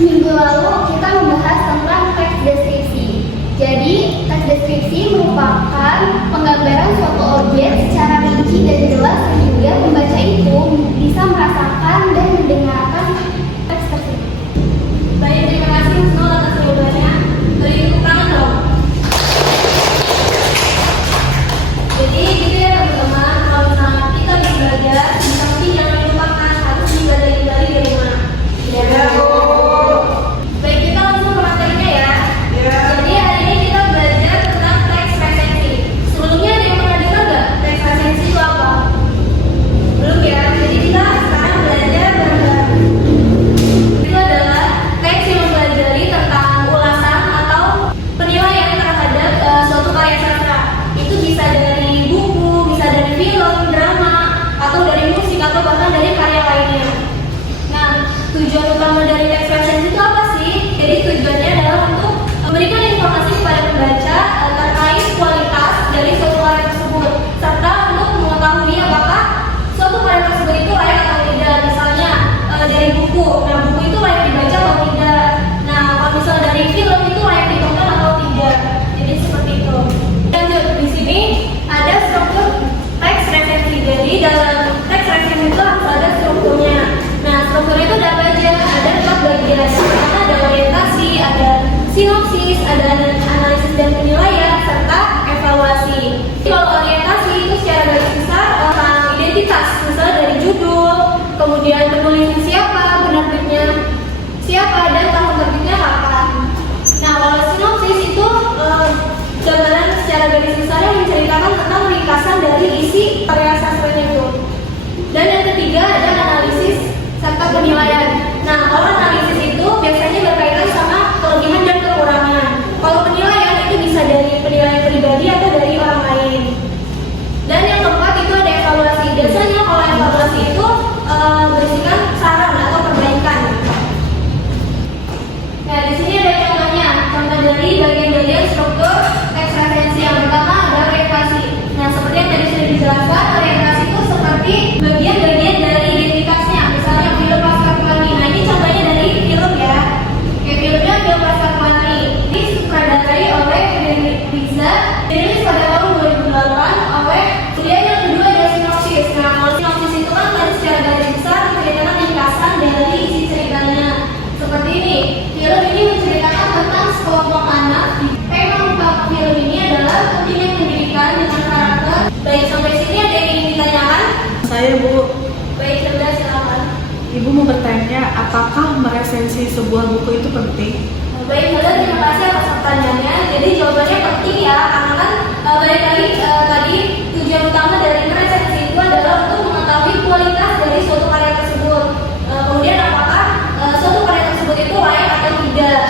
Minggu lalu kita membahas tentang teks deskripsi. Jadi, teks deskripsi merupakan penggambaran suatu objek secara rinci dan jelas sehingga pembaca itu bisa merasakan dan mendengarkan teks tersebut. Baik, terima kasih Husnul atas jawabannya. Beri tepuk tangan dong. Jadi gitu ya teman-teman, kalau misalnya kita lagi belajar, tapi jangan dilupakan harus dipelajari kembali di rumah. Ya. Baik, kita langsung ke materinya ya. Jadi hari ini kita belajar tentang teks resensi. Sebelumnya ada yang pernah dengar nggak teks resensi itu apa? Belum ya. Jadi kita sekarang belajar bareng-bareng. Itu adalah teks yang mempelajari tentang ulasan atau penilaian terhadap suatu karya sastra. Itu bisa dari buku, bisa dari film, drama, atau dari musik, atau bahkan dari karya lainnya. Nah, tujuan utama dari teks resensi itu apa sih? Jadi tujuannya adalah untuk memberikan informasi kepada pembaca terkait kualitas dari suatu karya tersebut, serta untuk mengetahui apakah suatu karya tersebut itu layak atau tidak. Misalnya dari buku, nah buku itu layak dibaca atau tidak. Nah, kalau misalnya dari film itu layak ditonton atau tidak. Jadi seperti itu. Lanjut, di sini ada struktur teks resensi. Jadi dalam teks resensi itu harus ada strukturnya. Nah, strukturnya itu ada apa aja? Ada 4 bagian. Pertama ada orientasi, ada sinopsis, ada analisis dan penilaian, serta evaluasi. Jadi, kalau orientasi itu secara garis besar tentang identitas, misalnya dari judul, kemudian penulisnya siapa, penerbitnya siapa, dan tahun terbitnya kapan. Nah, kalau sinopsis itu gambaran secara garis besar yang menceritakan tentang ringkasan dari isi karya sastranya itu. Dan yang ketiga ada analisis serta penilaian. Nah, kalau analisis itu biasanya berkaitan sama kelebihan dan kekurangan. Kalau penilaian itu bisa dari penilaian pribadi atau dari orang lain. Dan yang keempat itu ada evaluasi. Biasanya kalau evaluasi itu berisikan saran atau perbaikan. Nah, di sini ada contohnya. Contoh dari bagian-bagian struktur teks resensi. Yang pertama ada orientasi. Nah, seperti yang tadi sudah dijelaskan, orientasi itu seperti bagian-bagian dari identitasnya. Misalnya film Laskar Pelangi. Nah, ini contohnya dari film ya. Kayak filmnya film Laskar Pelangi. Ini sutradarai oleh Frederick Riza. Dirilis pada tahun 2008 oleh. Kemudian yang kedua ada sinopsis. Nah, kalau sinopsis itu kan tadi secara garis besar menceritakan ringkasan dari isi ceritanya. Seperti ini. Film ini menceritakan tentang sekelompok anak. Tema utama film ini adalah kepentingan pendidikan dengan karakter. Baik, sampai sini ada yang ingin ditanyakan? Saya, Bu. Baik, sudah silakan. Ibu mau bertanya, apakah meresensi sebuah buku itu penting? Baik, Bunda, terima kasih atas pertanyaannya. Jadi jawabannya penting ya, karena kan balik lagi tadi tujuan utama dari meresensi itu adalah untuk mengetahui kualitas dari suatu karya tersebut. Kemudian apakah suatu karya tersebut itu layak atau tidak.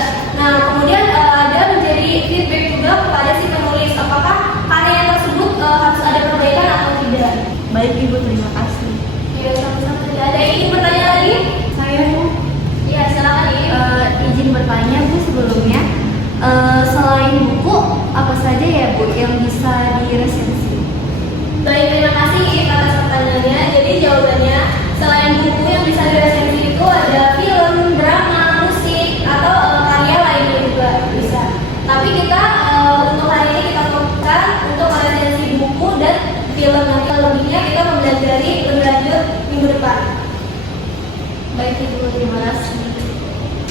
Nah, kemudian ada menjadi feedback juga kepada si penulis, apakah karya tersebut harus ada perbaikan atau tidak. Baik, Ibu, terima kasih. Ya, sama-sama. Ada yang ingin bertanya lagi? Saya, Bu. Ya, silakan ini. Izin bertanya, Bu, sebelumnya. Selain buku, apa saja ya, Bu, yang bisa diresensi? Baik, terima kasih atas pertanyaannya. Jadi jawabannya, selain buku yang bisa diresensi itu ada film, drama, musik, atau karya lainnya juga bisa. Tapi kita untuk hari ini kita fokuskan untuk meresensi buku dan film. Nanti lebihnya kita mempelajari lebih lanjut minggu depan. Baik, Ibu, terima kasih.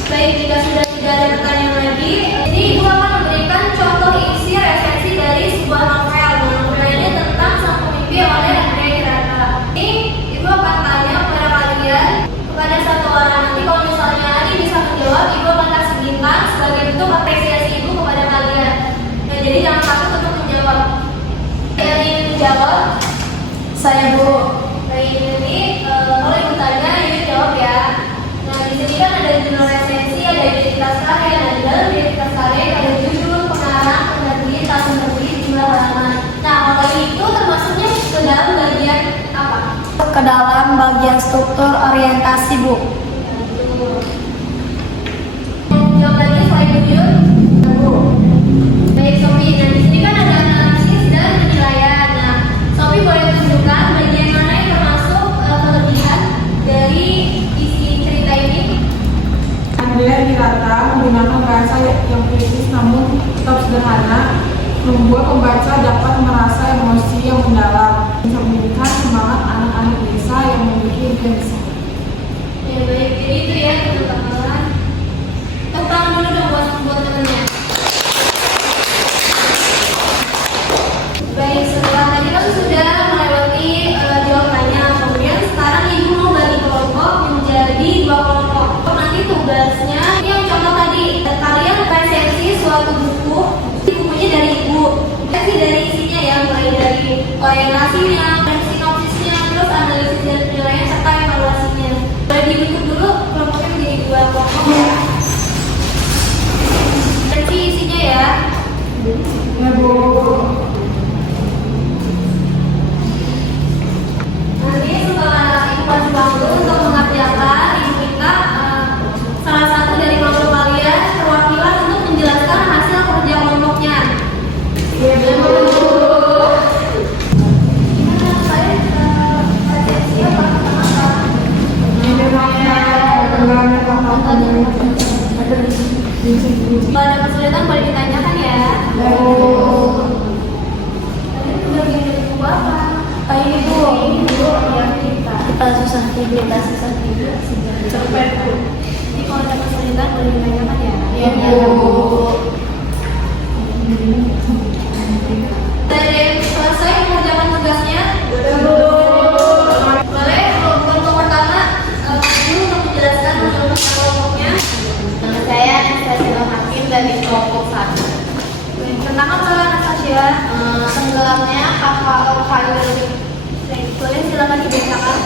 Baik, jika sudah tidak ada pertanyaan lagi, jadi Ibu akan memberikan contoh isi resensi dari sebuah novel. Novel ini tentang Sang Pemimpi oleh Andre Hirata. Ini Ibu akan tanya kepada kalian, kepada satu orang. Nanti kalau misalnya Adi bisa menjawab, Ibu akan kasih bintang sebagai bentuk apresiasi Ibu kepada kalian. Nah, jadi jangan takut untuk menjawab. Yang ingin menjawab, Saya, Bu. baik, jadi kalau Ibu tanya, Ibu jawab ya. Nah, di sini kan ada judul resensi, ada identitas karya, dan di dalam identitas karya ada judul, pengarang, penerbit, tahun terbit, jumlah halaman. Nah, kalau itu termasuknya ke dalam bagian apa? Ke dalam bagian struktur orientasi, Bu. Jawab lagi selain judul, Bu. Baik, Sofi. Nah, di sini kan ada analisis dan penilaian. Nah, Sofi boleh tunjukkan bagian mana yang termasuk kelebihan dari isi cerita ini? Ada membuat pembaca dapat merasa emosi yang mendalam, mencerminkan semangat anak-anak desa yang memiliki impian besar. Ya baik, jadi itu ya teman-teman. Tepuk tangan dulu dong buat temennya. Baik, setelah tadi kan sudah melewati jawabannya. Kemudian sekarang ibu mau bagi kelompok menjadi 2 kelompok. Nanti tugasnya ini yang contoh tadi, kalian resensi suatu buku. Bukunya dari ibu. Resensi dari isinya ya, mulai dari orientasinya, dan sinopsisnya, terus analisis dan penilaian serta evaluasinya. Boleh dibentuk dulu kelompoknya menjadi 2 kelompok ya. Resensi isinya ya. Ya Bu. Nanti setelah ibu kasih waktu untuk mengerjakan, ibu minta salah satu dari kelompok kalian perwakilan untuk menjelaskan hasil kerja kelompoknya. Ya Bu. Gimana saya resensi apa apa? Kalau ada kesulitan boleh ditanyakan ya. Tadi udah bikin buku apa? Ini Bu yang kita. Susah tidur. Cepet Bu. Jadi kalau ada kesulitan boleh ditanyakan ya. Ya Bu. Dari selesai mengerjakan tugasnya. Boleh kelompok pertama dulu untuk menjelaskan untuk kelompoknya. Nama saya Anastasia Hakim dari kelompok 1. Pertama adalah Anastasia. Tenggelamnya kapal Pioneer. Boleh silakan dibacakan.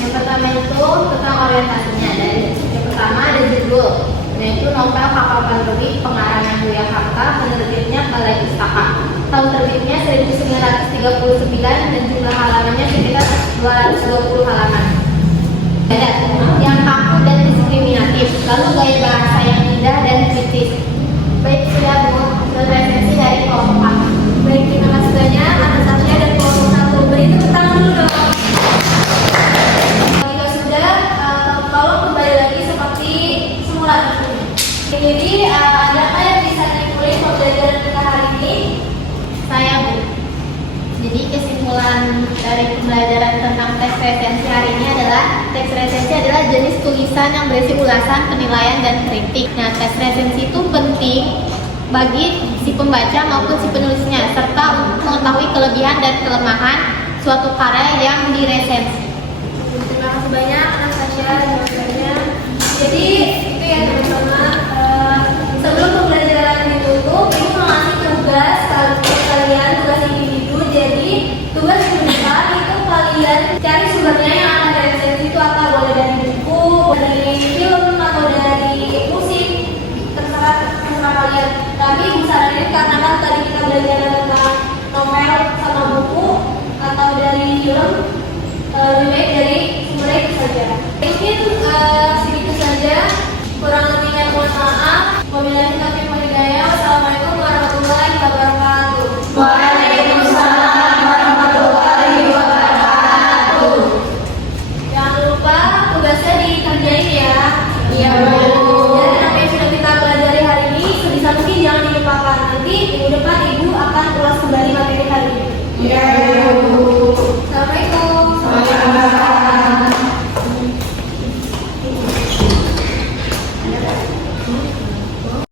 Yang pertama itu tentang orientasinya. Dari yang pertama ada judul, yaitu novel Kapal Pioneer pengarang yang Buya Hamka, penerbitnya Balai Pustaka. Tahun terbitnya 1939 dan jumlah halamannya sekitar 220 halaman. Yang kaku dan diskriminatif, lalu gaya bahasa yang indah dan kritis. Baik, sudah Bu, hasil resensi dari kelompok A. Baik, terima kasih banyak Anastasia dan kelompok 1. Beri tepuk tangan dulu dong. Jika sudah, tolong kembali lagi seperti semula. Jadi, ada apa yang bisa dikulik pembelajaran kita hari ini? Saya Bu. Jadi kesimpulan dari pembelajaran tentang teks resensi hari ini adalah teks resensi adalah jenis tulisan yang berisi ulasan, penilaian, dan kritik. Nah, teks resensi itu penting bagi si pembaca maupun si penulisnya serta untuk mengetahui kelebihan dan kelemahan suatu karya yang diresensi. Terima kasih banyak Anastasia jawabannya. Jadi itu ya teman-teman. Sebelum pembelajaran ditutup, ibu mengasih tugas kalian, tugas individu. Jadi tugas individual itu kalian cari sumbernya yang akan resensi itu apa, boleh dari buku, dari film atau dari musik, terserah kalian. Tapi ibu saranin karena kan tadi kita belajar tentang novel sama buku atau dari film, lebih baik dari sumbernya itu saja. Mungkin segitu saja, kurang